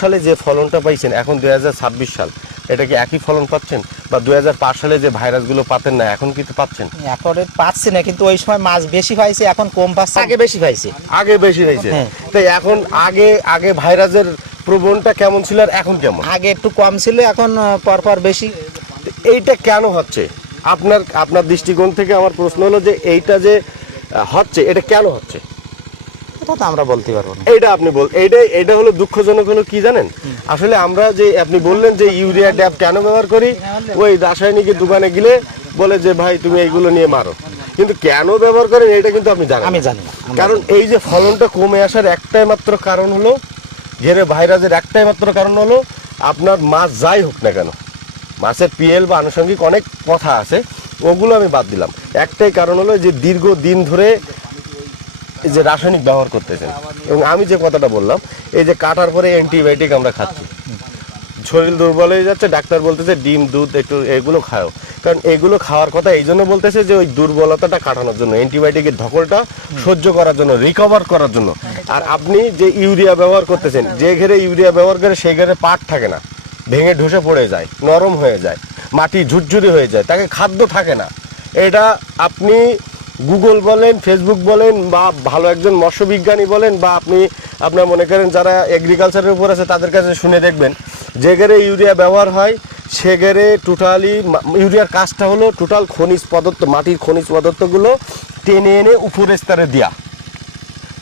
সালে যে ফলনটা পাইছেন এখন দুই হাজার ছাব্বিশ সাল এটা কি একই ফলন পাচ্ছেন? বা দুই হাজার পাঁচ সালে যে ভাইরাসগুলো পাতেন না এখন কিন্তু পাচ্ছেন? এখন পাচ্ছি না কিন্তু ওই সময় মাছ বেশি পাইছে এখন কম পাচ্ছে। আগে বেশি পাইছে। আগে বেশি হয়েছে হ্যাঁ। তাই এখন আগে আগে ভাইরাসের প্রবণটা কেমন ছিল আর এখন কেমন? আগে একটু কম ছিল এখন পরপর বেশি। এইটা কেন হচ্ছে? আপনার আপনার দৃষ্টিকোণ থেকে আমার প্রশ্ন হলো যে এইটা যে হচ্ছে এটা কেন হচ্ছে? এটা তো আমরা বলতে পারব না। এইটা আপনি বল এইটা এটা হলো দুঃখজনক হলো কি জানেন? আসলে আমরা যে আপনি বললেন যে ইউরিয়া ড্যাব কেন ব্যবহার করি ওই রাসায়নিকের দোকানে গেলে বলে যে ভাই তুমি এইগুলো নিয়ে মারো। কিন্তু কেন ব্যবহার করেন এটা কিন্তু আপনি জানেন আমি জানি না কারণ এই যে ফলনটা কমে আসার একটাই মাত্র কারণ হলো ঘেরে ভাইরাসের একটাই মাত্র কারণ হলো আপনার মাছ যাই হোক না কেন মাছের পিএল বা আনুষঙ্গিক অনেক কথা আছে ওগুলো আমি বাদ দিলাম। একটাই কারণ হলো যে দীর্ঘ দিন ধরে যে রাসায়নিক ব্যবহার করতেছেন। এবং আমি যে কথাটা বললাম, এই যে কাটার পরে অ্যান্টিবায়োটিক আমরা খাচ্ছি। শরীর দুর্বল হয়ে যাচ্ছে, ডাক্তার বলতেছে ডিম, দুধ, একটু এগুলো খাও। কারণ এগুলো খাওয়ার কথা এই জন্য বলতেছে যে ওই দুর্বলতাটা কাটানোর জন্য, অ্যান্টিবায়োটিকের ধকলটা সহ্য করার জন্য রিকভার করার জন্য। আর আপনি যে ইউরিয়া ব্যবহার করতেছেন, যে ঘেরে ইউরিয়া ব্যবহার করে সেই ঘেরে পাট থাকে না। ভেঙে ঢুসে পড়ে যায়, নরম হয়ে যায়, মাটি ঝুরঝুরি হয়ে যায়, তাকে খাদ্য থাকে না। এটা আপনি গুগল বলেন ফেসবুক বলেন, বা ভালো একজন মৎস্যবিজ্ঞানী বলেন, বা আপনি আপনার মনে করেন যারা এগ্রিকালচারের উপর আছে, তাদের কাছে শুনে দেখবেন। যে গেরে ইউরিয়া ব্যবহার হয়, সে গেরে টোটালি ইউরিয়ার কাজটা হলো টোটাল খনিজ পদার্থ, মাটির খনিজ পদার্থগুলো টেনে এনে উপরের স্তরে দেওয়া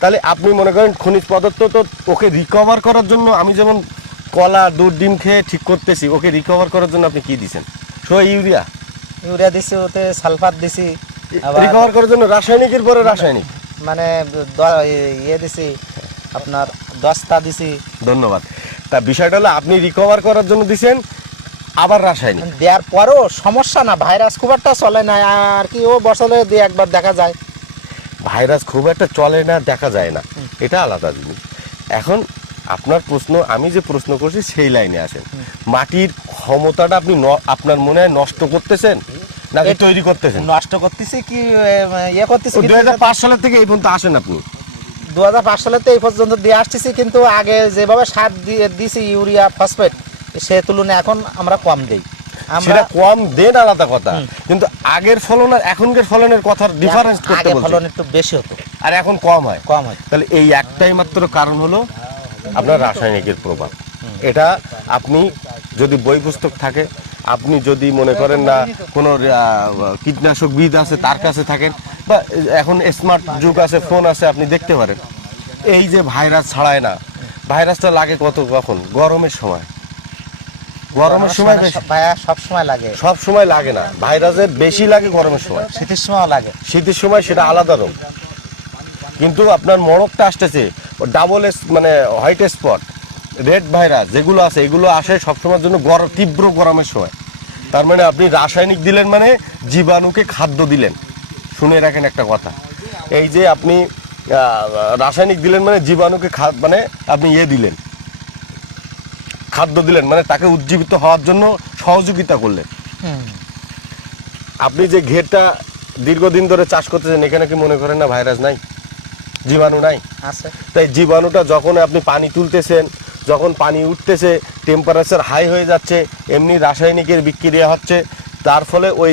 তাহলে আপনি মনে করেন খনিজ পদার্থ তো ওকে রিকভার করার জন্য আমি যেমন কলা, দুধ, ডিম খেয়ে ঠিক করতেছি, ওকে রিকভার করার জন্য আপনি কি দিছেন? So, urea. ইউরিয়া দিছি, ওতে সালফার দিছি। রিকভার করার জন্য রাসায়নিকের পরে রাসায়নিক। মানে ইয়ে দিছি আপনার দস্তা দিছি। ধন্যবাদ। তা বিষয়টা হলো আপনি রিকভার করার জন্য দিছেন আবার রাসায়নিক। দেওয়ার পরেও সমস্যা না ভাইরাস খুব একটা চলে না আর কি ও বছরে দুই একবার দেখা যায়। ভাইরাস খুব একটা চলে না দেখা যায় না। এটা আলাদা জিনিস। এখন আপনার প্রশ্ন আমি যে প্রশ্ন করছি সেই লাইনে আসেন। মাটির ক্ষমতাটা আপনি আপনার মনে হয় নষ্ট করতেছেন? নাকি এ- তৈরি করতেছেন? নষ্ট করতেছি কি ইয়ে করতেছি দুই হাজার পাঁচ সালের থেকে এই পর্যন্ত আসেন আপনি? দু হাজার পাঁচ সালে তো এই পর্যন্ত দিয়ে আসতেছি কিন্তু আগে যেভাবে সার দিয়ে দিছি ইউরিয়া ফসফেট সে তুলনায় এখন আমরা কম দেই। আমরা সেটা কম দেন আলাদা কথা কিন্তু আগের ফলন আর এখনকার ফলনের কথার ডিফারেন্স করতে বলছি। ফলন একটু বেশি হতো। আর এখন কম হয়। কম হয়। তাহলে এই একটাই মাত্র কারণ হলো আপনার রাসায়নিকের প্রভাব। এটা আপনি যদি বই পুস্তক থাকে আপনি যদি মনে করেন না কোনো কীটনাশক বিদ আছে তার কাছে থাকেন বা এখন স্মার্ট যুগ আছে ফোন আছে আপনি দেখতে পারেন। এই যে ভাইরাস ছড়ায় না ভাইরাসটা লাগে কত কখন? গরমের সময়। গরমের সময়। সব সময় লাগে। সব সময় লাগে না। ভাইরাসের বেশি লাগে গরমের সময়। শীতের সময় লাগে। শীতের সময় সেটা আলাদা রোগ কিন্তু আপনার মরকটা আসতেছে ডাবল মানে হোয়াইট স্পট রেড ভাইরাস যেগুলো আছে এগুলো আসে সবসময়ের জন্য গরম তীব্র গরমের সময়। তার মানে আপনি রাসায়নিক দিলেন মানে জীবাণুকে খাদ্য দিলেন। শুনে রাখেন একটা কথা। এই যে আপনি রাসায়নিক দিলেন মানে জীবাণুকে খাদ মানে আপনি ইয়ে দিলেন। খাদ্য দিলেন মানে তাকে উজ্জীবিত হওয়ার জন্য সহযোগিতা করলেন। আপনি যে ঘেরটা দীর্ঘদিন ধরে চাষ করতেছেন এখানে কি মনে করেন না ভাইরাস নাই? জীবাণু নাই? আছে। তাই জীবাণুটা যখন আপনি পানি তুলতেছেন যখন পানি উঠতেছে টেম্পারেচার হাই হয়ে যাচ্ছে এমনি রাসায়নিকের বিক্রিয়া হচ্ছে তার ফলে ওই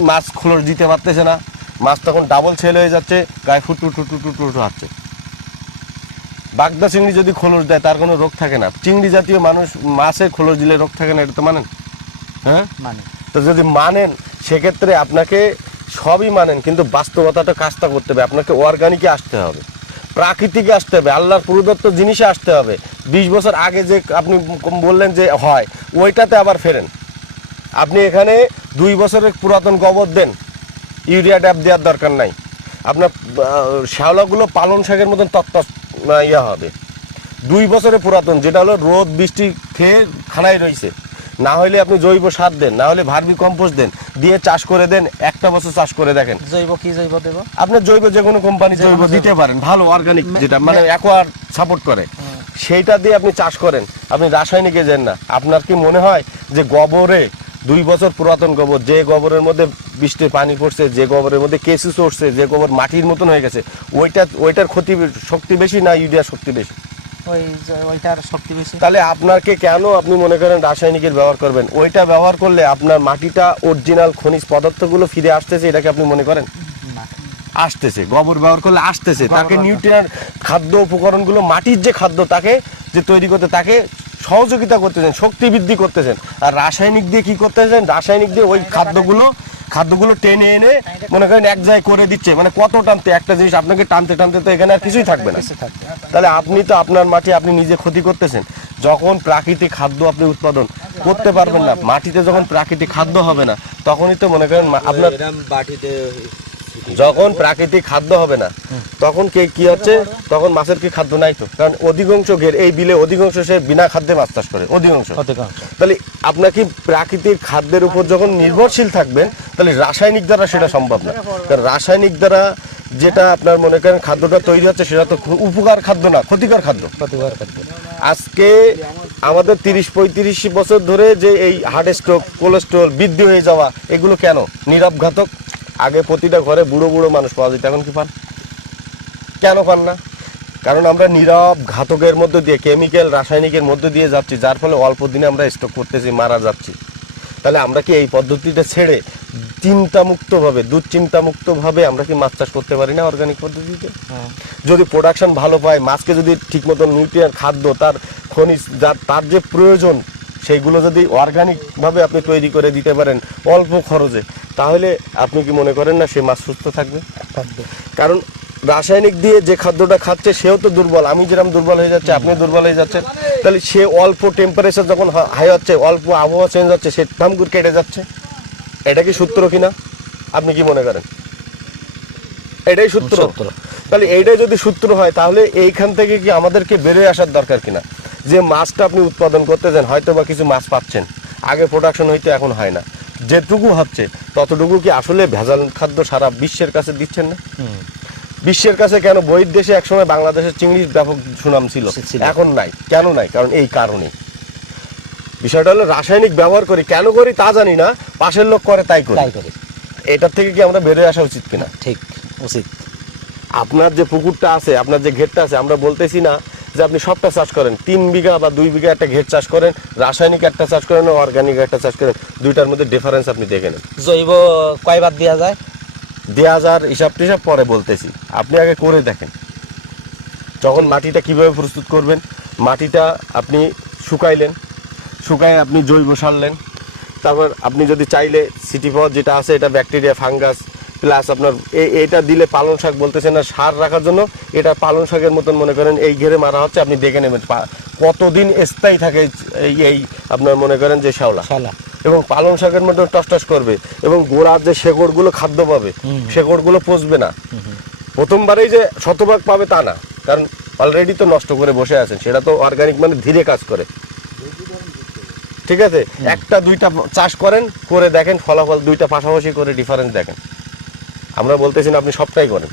মাছ খোলস দিতে পারতেছে না। মাছ তখন ডাবল সেল হয়ে যাচ্ছে গায়ে ফুটু টুটু টুটু টুটু হচ্ছে বাগদা চিংড়ি যদি খোলস দেয় তার কোনো রোগ থাকে না। চিংড়ি জাতীয় মানুষ মাছে খোলস দিলে রোগ থাকে না এটা তো মানেন? হ্যাঁ? মানে। তো যদি মানেন সেক্ষেত্রে আপনাকে সবই মানেন কিন্তু বাস্তবতাটা কাজটা করতে হবে। আপনাকে অর্গানিকে আসতে হবে। প্রাকৃতিকে আসতে হবে, আল্লাহর প্রদত্ত জিনিসে আসতে হবে। বিশ বছর আগে যে আপনি বললেন যে হয়, ওইটাতে আবার ফেরেন। আপনি এখানে দুই বছরের পুরাতন গোবর দেন, ইউরিয়া ট্যাপ দেওয়ার দরকার নাই। আপনার শ্যাওলাগুলো পালন শাকের মতন তত্ত্ব ইয়া হবে। দুই বছরের পুরাতন, যেটা হলো রোদ, বৃষ্টি খেয়ে খানায় রয়েছে না হলে আপনি জৈব সার দেন না হলে ভার্মি কম্পোস্ট দেন দিয়ে চাষ করে দেন একটা বছর চাষ করে দেখেন। জৈব কি জৈব দেব? আপনি জৈব যে কোনো কোম্পানি জৈব দিতে পারেন ভালো অর্গানিক যেটা মানে অ্যাকোয়ার সাপোর্ট করে। সেইটা দিয়ে আপনি চাষ করেন আপনি রাসায়নিকে যান না। আপনার কি মনে হয় যে গোবরে দুই বছর পুরাতন গোবর যে গোবরের মধ্যে বৃষ্টির পানি পড়ছে যে গোবরের মধ্যে কেসি চড়ছে যে গোবর মাটির মতন হয়ে গেছে ওইটা ওইটার ক্ষতি শক্তি বেশি না ইউরিয়া শক্তি বেশি? ওই যে- ওইটার শক্তি বেশি। তাহলে আপনাকে কেন আপনি মনে করেন রাসায়নিকের ব্যবহার করবেন? ওইটা ব্যবহার করলে আপনার মাটিটা অরিজিনাল খনিজ পদার্থগুলো ফিরে আসতেছে এটাকে আপনি মনে করেন? আসতেছে গোবর ব্যবহার করলে আসতেছে। তাকে নিউট্রিয়েন্ট খাদ্য উপকরণগুলো মাটির যে খাদ্য তাকে যে তৈরি করতে তাকে সহযোগিতা করতেছেন শক্তি বৃদ্ধি করতেছেন। আর রাসায়নিক দিয়ে কি করতেছেন? রাসায়নিক দিয়ে ওই খাদ্যগুলো খাদ্যগুলো টেনে এনে মনে করেন এক জায়গায় করে দিচ্ছে। মানে কত টানতে একটা জিনিস আপনাকে টানতে টানতে তো এখানে আর কিছুই থাকবে না। তাহলে আপনি তো আপনার মাটি আপনি নিজে ক্ষতি করতেছেন। যখন প্রাকৃতিক খাদ্য আপনি উৎপাদন করতে পারবেন না মাটিতে যখন প্রাকৃতিক খাদ্য হবে না তখনই তো মনে করেন আপনার বাটিতে যখন প্রাকৃতিক খাদ্য হবে না তখন কে কি হচ্ছে? তখন মাছের কি খাদ্য নাই তো? কারণ অধিকাংশ ঘের এই বিলে অধিকাংশ সে বিনা খাদ্যে মাছ চাষ করে অধিকাংশ। তাহলে আপনার কি প্রাকৃতিক খাদ্যের উপর যখন নির্ভরশীল থাকবেন তাহলে রাসায়নিক দ্বারা সেটা সম্ভব না। কারণ রাসায়নিক দ্বারা যেটা আপনার মনে করেন খাদ্যটা তৈরি হচ্ছে সেটা তো খুব উপকার খাদ্য না ক্ষতিকর খাদ্য। ক্ষতিকর খাদ্য। আজকে আমাদের তিরিশ পঁয়ত্রিশ বছর ধরে যে এই হার্ট স্ট্রোক কোলেস্ট্রল বৃদ্ধি হয়ে যাওয়া এগুলো কেন? নীরব ঘাতক আগে প্রতিটা ঘরে বুড়ো বুড়ো মানুষ পাওয়া যেত এখন কি পান? কেন পান না? কারণ আমরা নীরব ঘাতকের মধ্যে দিয়ে কেমিক্যাল রাসায়নিকের মধ্যে দিয়ে যাচ্ছি যার ফলে অল্প দিনে আমরা স্টক করতেছি মারা যাচ্ছি। তাহলে আমরা কি এই পদ্ধতিটা ছেড়ে চিন্তামুক্তভাবে দুশ্চিন্তামুক্তভাবে আমরা কি মাছ চাষ করতে পারি না অর্গানিক পদ্ধতিতে? হ্যাঁ। যদি প্রোডাকশন ভালো পায় মাছকে যদি ঠিক মতো নিউট্রিয়ান খাদ্য তার খনিজ যার তার যে প্রয়োজন সেইগুলো যদি অর্গানিকভাবে আপনি তৈরি করে দিতে পারেন অল্প খরচে তাহলে আপনি কি মনে করেন না সে মাছ সুস্থ থাকবে? থাকবে। কারণ রাসায়নিক দিয়ে যে খাদ্যটা খাচ্ছে সেও তো দুর্বল। আমি যেরকম দুর্বল হয়ে যাচ্ছে আপনি দুর্বল হয়ে যাচ্ছেন। তাহলে সে অল্প টেম্পারেচার যখন হাই হচ্ছে অল্প আবহাওয়া চেঞ্জ হচ্ছে সে থামকুর কেটে যাচ্ছে। এটা কি সূত্র কিনা? আপনি কি মনে করেন? এটাই সূত্র। সূত্র। তাহলে এইটাই যদি সূত্র হয় তাহলে এইখান থেকে কি আমাদেরকে বেরোয় আসার দরকার কিনা? যে মাছটা আপনি উৎপাদন করতেছেন হয়তো বা কিছু মাছ পাচ্ছেন। আগে প্রোডাকশন হইতে এখন হয় না। যেটুকু হচ্ছে ততটুকু কি আসলে ভেজাল খাদ্য সারা বিশ্বের কাছে দিচ্ছেন না? বিশ্বের কাছে কেন? বইয়ের দেশে একসময় বাংলাদেশের চিংড়ির ব্যাপক সুনাম ছিল। এখন নাই। কেন নাই? কারণ এই কারণে। বিষয়টা হলো রাসায়নিক ব্যবহার করি কেন করি তা জানি না। পাশের লোক করে তাই করি। তাই করি। এটার থেকে কি আমরা বেরোয় আসা উচিত কিনা? ঠিক উচিত। আপনার যে পুকুরটা আছে আপনার যে ঘেরটা আছে আমরা বলতেছি না যে আপনি সবটা চাষ করেন। তিন বিঘা বা দুই বিঘা একটা ঘের চাষ করেন রাসায়নিক একটা চাষ করেন অর্গানিক একটা চাষ করেন দুইটার মধ্যে ডিফারেন্স আপনি দেখে নেন। জৈব কয়বার দেওয়া যায়? দেওয়া যার হিসাব টিসাব পরে বলতেছি। আপনি আগে করে দেখেন। যখন মাটিটা কীভাবে প্রস্তুত করবেন মাটিটা আপনি শুকাইলেন শুকায় আপনি জৈব সারলেন তারপর আপনি যদি চাইলে সিটি পাওয়ার যেটা আছে এটা ব্যাকটেরিয়া ফাঙ্গাস প্লাস আপনার এটা দিলে পালং শাক বলতেছেন না সার রাখার জন্য এটা পালং শাকের মতন মনে করেন এই ঘেরে মারা হচ্ছে আপনি দেখে নেবেন। কতদিন স্থায়ী থাকে এই এই আপনার মনে করেন যে শ্যাওলা। শ্যাওলা। এবং পালং শাকের মতো টসটস করবে এবং গোড়ার যে শেকড়গুলো খাদ্য পাবে শেকড়গুলো পচবে না। প্রথমবারেই যে শতভাগ পাবে তা না কারণ অলরেডি তো নষ্ট করে বসে আছেন সেটা তো অর্গানিক মানে ধীরে কাজ করে। ঠিক আছে? একটা দুইটা চাষ করেন করে দেখেন ফলাফল দুইটা পাশাপাশি করে ডিফারেন্স দেখেন। আমরা বলতেছি না আপনি সবটাই করেন।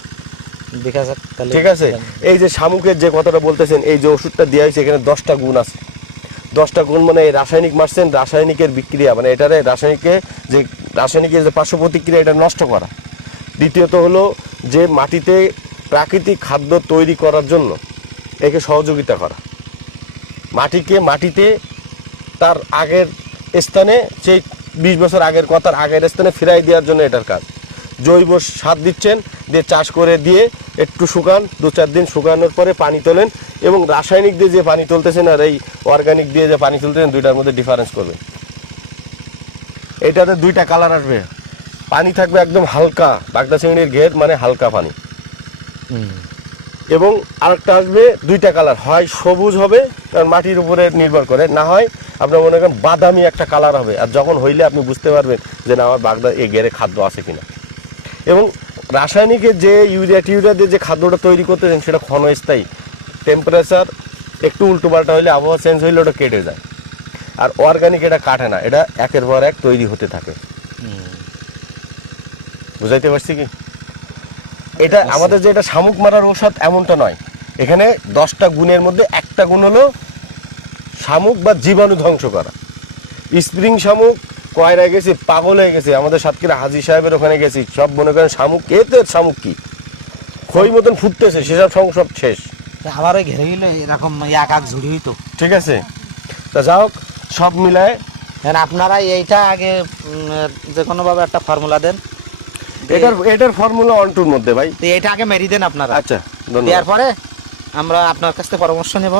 ঠিক আছে? এই যে শামুকের যে কথাটা বলতেছেন এই যে ওষুধটা দেওয়া হয়েছে এখানে দশটা গুণ আছে। দশটা গুণ মানে এই রাসায়নিক মারছেন রাসায়নিকের বিক্রিয়া মানে এটারে রাসায়নিকে যে রাসায়নিকের যে পার্শ্ব প্রতিক্রিয়া এটা নষ্ট করা। দ্বিতীয়ত হলো যে মাটিতে প্রাকৃতিক খাদ্য তৈরি করার জন্য একে সহযোগিতা করা। মাটিকে মাটিতে তার আগের স্থানে সেই বিশ বছর আগের কথার আগের স্থানে ফিরাই দেওয়ার জন্য এটার কাজ। জৈব সার দিচ্ছেন দিয়ে চাষ করে দিয়ে একটু শুকান দু চার দিন শুকানোর পরে পানি তোলেন এবং রাসায়নিক দিয়ে যে পানি তুলতেছেন আর এই অর্গানিক দিয়ে যে পানি তুলতেছেন দুইটার মধ্যে ডিফারেন্স করবে। এটাতে দুইটা কালার আসবে। পানি থাকবে একদম হালকা বাগদা চিংড়ির ঘের মানে হালকা পানি। এবং আরেকটা আসবে দুইটা কালার হয় সবুজ হবে কারণ মাটির উপরে নির্ভর করে না হয় আপনার মনে করেন বাদামি একটা কালার হবে। আর যখন হইলে আপনি বুঝতে পারবেন যে না আমার বাগদা এই গেরে খাদ্য আছে কিনা। এবং রাসায়নিকের যে ইউরিয়া টিউরিয়া দিয়ে যে খাদ্যটা তৈরি করতেছেন সেটা ক্ষণস্থায়ী। টেম্পারেচার একটু উল্টো পাল্টা হইলে আবহাওয়া চেঞ্জ হইলে ওটা কেটে যায়। আর অর্গানিক এটা কাটে না এটা একের পর এক তৈরি হতে থাকে। বুঝাইতে পারছি কি? এটা আমাদের যে এটা শামুক মারার ঔষধ এমনটা নয়। এখানে দশটা গুণের মধ্যে একটা গুণ হলো শামুক বা জীবাণু ধ্বংস করা। স্প্রিং শামুক কয়রায় গেছি পাগল হয়ে গেছি। আমাদের সাতক্ষীরা হাজি সাহেবের ওখানে গেছি। সব মনে করেন শামুক। এতে শামুক কি? খই মতন ফুটতেছে সেসব সব শেষ। আবার ওই ঘেরে গেলে এরকম এক এক ঝুড়ি হইতো। ঠিক আছে? তা যা হোক সব মিলায় এখন আপনারা এইটা আগে যে কোনো ভাবে একটা ফর্মুলা দেন। এটার এটার ফর্মুলা ওয়ান টুর মধ্যে ভাই। এইটা আগে মেরি দেন আপনারা। আচ্ছা দেওয়ার পরে আমরা আপনার কাছ থেকে পরামর্শ নেব।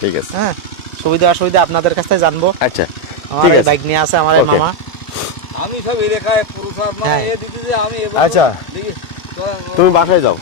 ঠিক আছে। হ্যাঁ সুবিধা অসুবিধা আপনাদের কাছ থেকে জানব। আচ্ছা। আমার ঠিক এই আছে। বাইক নিয়ে আছে আমার মামা আমি সব এলাকায় পুরুষ হ্যাঁ। এ দিতে যে আমি আচ্ছা। তুমি বাসায় যাও